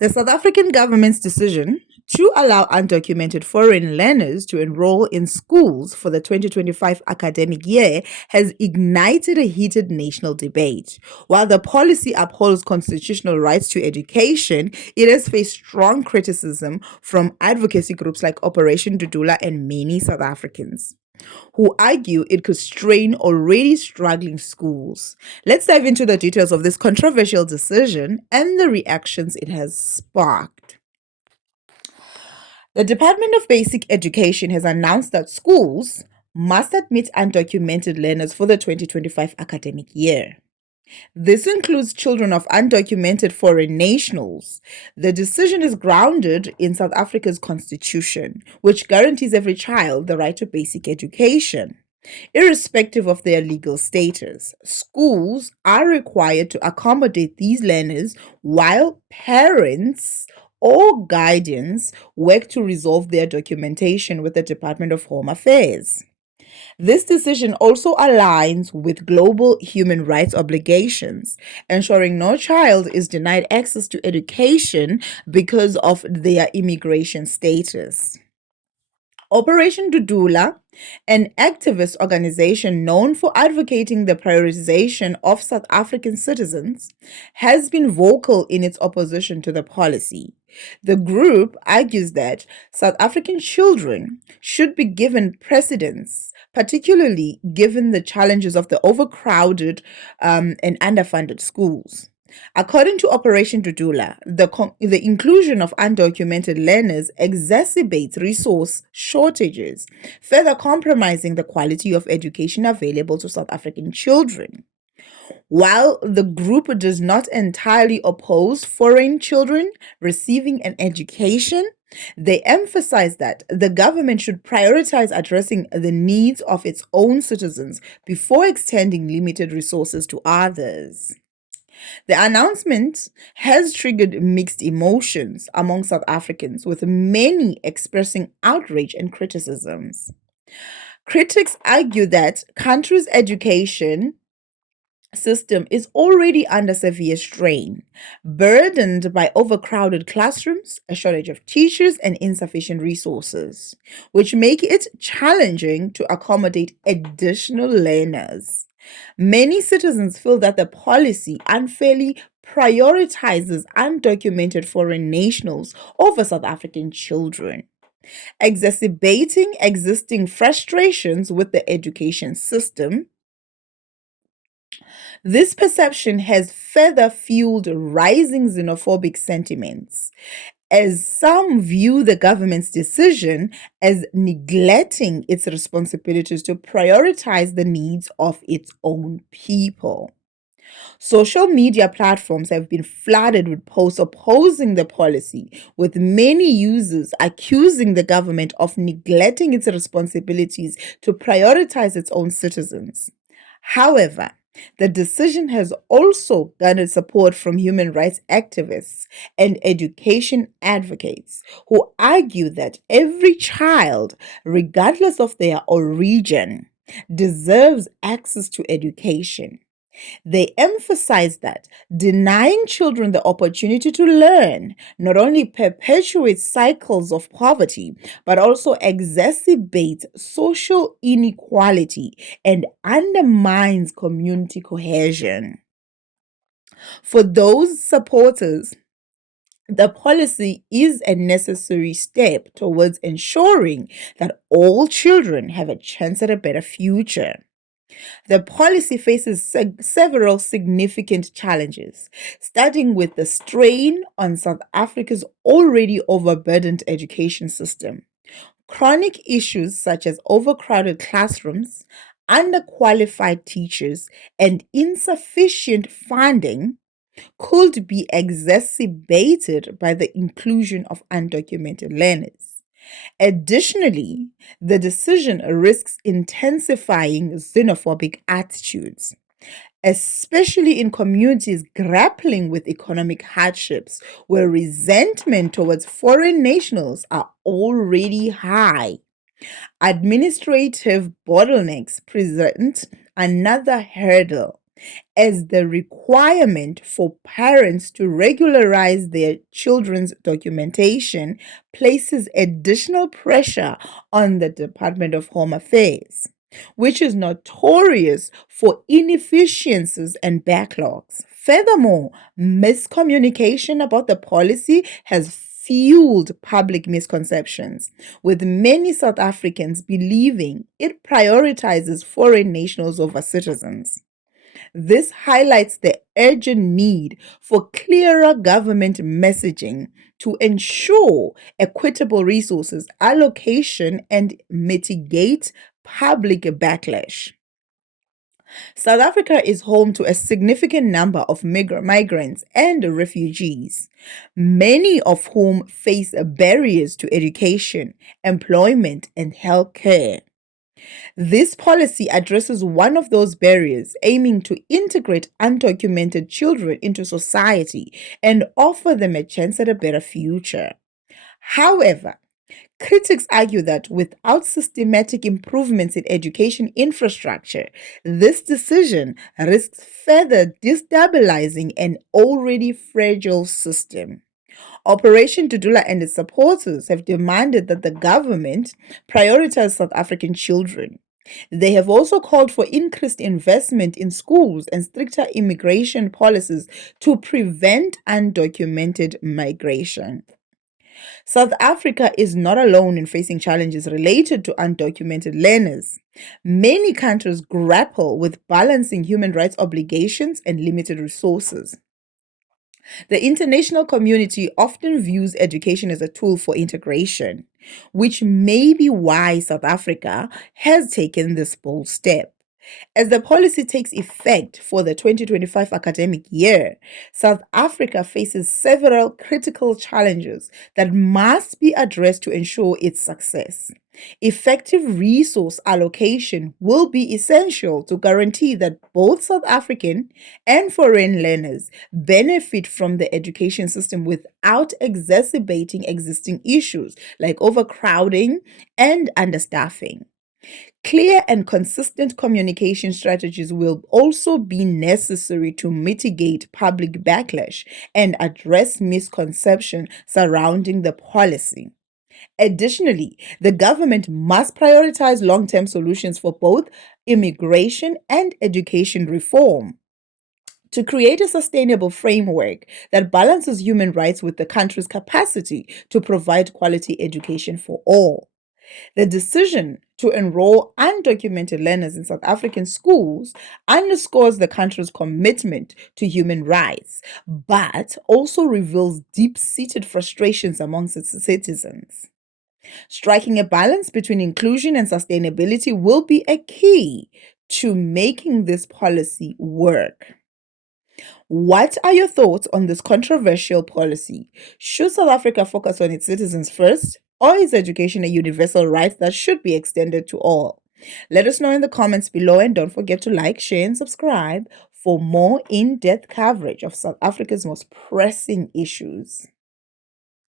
The South African government's decision to allow undocumented foreign learners to enroll in schools for the 2025 academic year has ignited a heated national debate. While the policy upholds constitutional rights to education, it has faced strong criticism from advocacy groups like Operation Dudula and many South Africans, who argue it could strain already struggling schools. Let's dive into the details of this controversial decision and the reactions it has sparked. The Department of Basic Education has announced that schools must admit undocumented learners for the 2025 academic year. This includes children of undocumented foreign nationals. The decision is grounded in South Africa's constitution, which guarantees every child the right to basic education. Irrespective of their legal status, schools are required to accommodate these learners while parents or guardians work to resolve their documentation with the Department of Home Affairs. This decision also aligns with global human rights obligations, ensuring no child is denied access to education because of their immigration status. Operation Dudula, an activist organization known for advocating the prioritization of South African citizens, has been vocal in its opposition to the policy. The group argues that South African children should be given precedence, particularly given the challenges of the overcrowded and underfunded schools. According to Operation Dudula, the inclusion of undocumented learners exacerbates resource shortages, further compromising the quality of education available to South African children. While the group does not entirely oppose foreign children receiving an education, they emphasize that the government should prioritize addressing the needs of its own citizens before extending limited resources to others. The announcement has triggered mixed emotions among South Africans, with many expressing outrage and criticisms. Critics argue that country's education system is already under severe strain, burdened by overcrowded classrooms, a shortage of teachers, and insufficient resources, which make it challenging to accommodate additional learners. Many citizens feel that the policy unfairly prioritizes undocumented foreign nationals over South African children, exacerbating existing frustrations with the education system. This perception has further fueled rising xenophobic sentiments, as some view the government's decision as neglecting its responsibilities to prioritize the needs of its own people. Social media platforms have been flooded with posts opposing the policy, with many users accusing the government of neglecting its responsibilities to prioritize its own citizens. However, the decision has also garnered support from human rights activists and education advocates who argue that every child, regardless of their origin, deserves access to education. They emphasize that denying children the opportunity to learn not only perpetuates cycles of poverty, but also exacerbates social inequality and undermines community cohesion. For those supporters, the policy is a necessary step towards ensuring that all children have a chance at a better future. The policy faces several significant challenges, starting with the strain on South Africa's already overburdened education system. Chronic issues such as overcrowded classrooms, underqualified teachers, and insufficient funding could be exacerbated by the inclusion of undocumented learners. Additionally, the decision risks intensifying xenophobic attitudes, especially in communities grappling with economic hardships where resentment towards foreign nationals are already high. Administrative bottlenecks present another hurdle, as the requirement for parents to regularize their children's documentation places additional pressure on the Department of Home Affairs, which is notorious for inefficiencies and backlogs. Furthermore, miscommunication about the policy has fueled public misconceptions, with many South Africans believing it prioritizes foreign nationals over citizens. This highlights the urgent need for clearer government messaging to ensure equitable resources allocation and mitigate public backlash. South Africa is home to a significant number of migrants and refugees, many of whom face barriers to education, employment, and healthcare. This policy addresses one of those barriers, aiming to integrate undocumented children into society and offer them a chance at a better future. However, critics argue that without systematic improvements in education infrastructure, this decision risks further destabilizing an already fragile system. Operation Dudula and its supporters have demanded that the government prioritize South African children. They have also called for increased investment in schools and stricter immigration policies to prevent undocumented migration. South Africa is not alone in facing challenges related to undocumented learners. Many countries grapple with balancing human rights obligations and limited resources. The international community often views education as a tool for integration, which may be why South Africa has taken this bold step. As the policy takes effect for the 2025 academic year, South Africa faces several critical challenges that must be addressed to ensure its success. Effective resource allocation will be essential to guarantee that both South African and foreign learners benefit from the education system without exacerbating existing issues like overcrowding and understaffing. Clear and consistent communication strategies will also be necessary to mitigate public backlash and address misconception surrounding the policy. Additionally, the government must prioritize long-term solutions for both immigration and education reform to create a sustainable framework that balances human rights with the country's capacity to provide quality education for all. The decision to enroll undocumented learners in South African schools underscores the country's commitment to human rights, but also reveals deep-seated frustrations amongst its citizens. Striking a balance between inclusion and sustainability will be a key to making this policy work. What are your thoughts on this controversial policy? Should South Africa focus on its citizens first, or is education a universal right that should be extended to all? Let us know in the comments below, and don't forget to like, share, and subscribe for more in-depth coverage of South Africa's most pressing issues.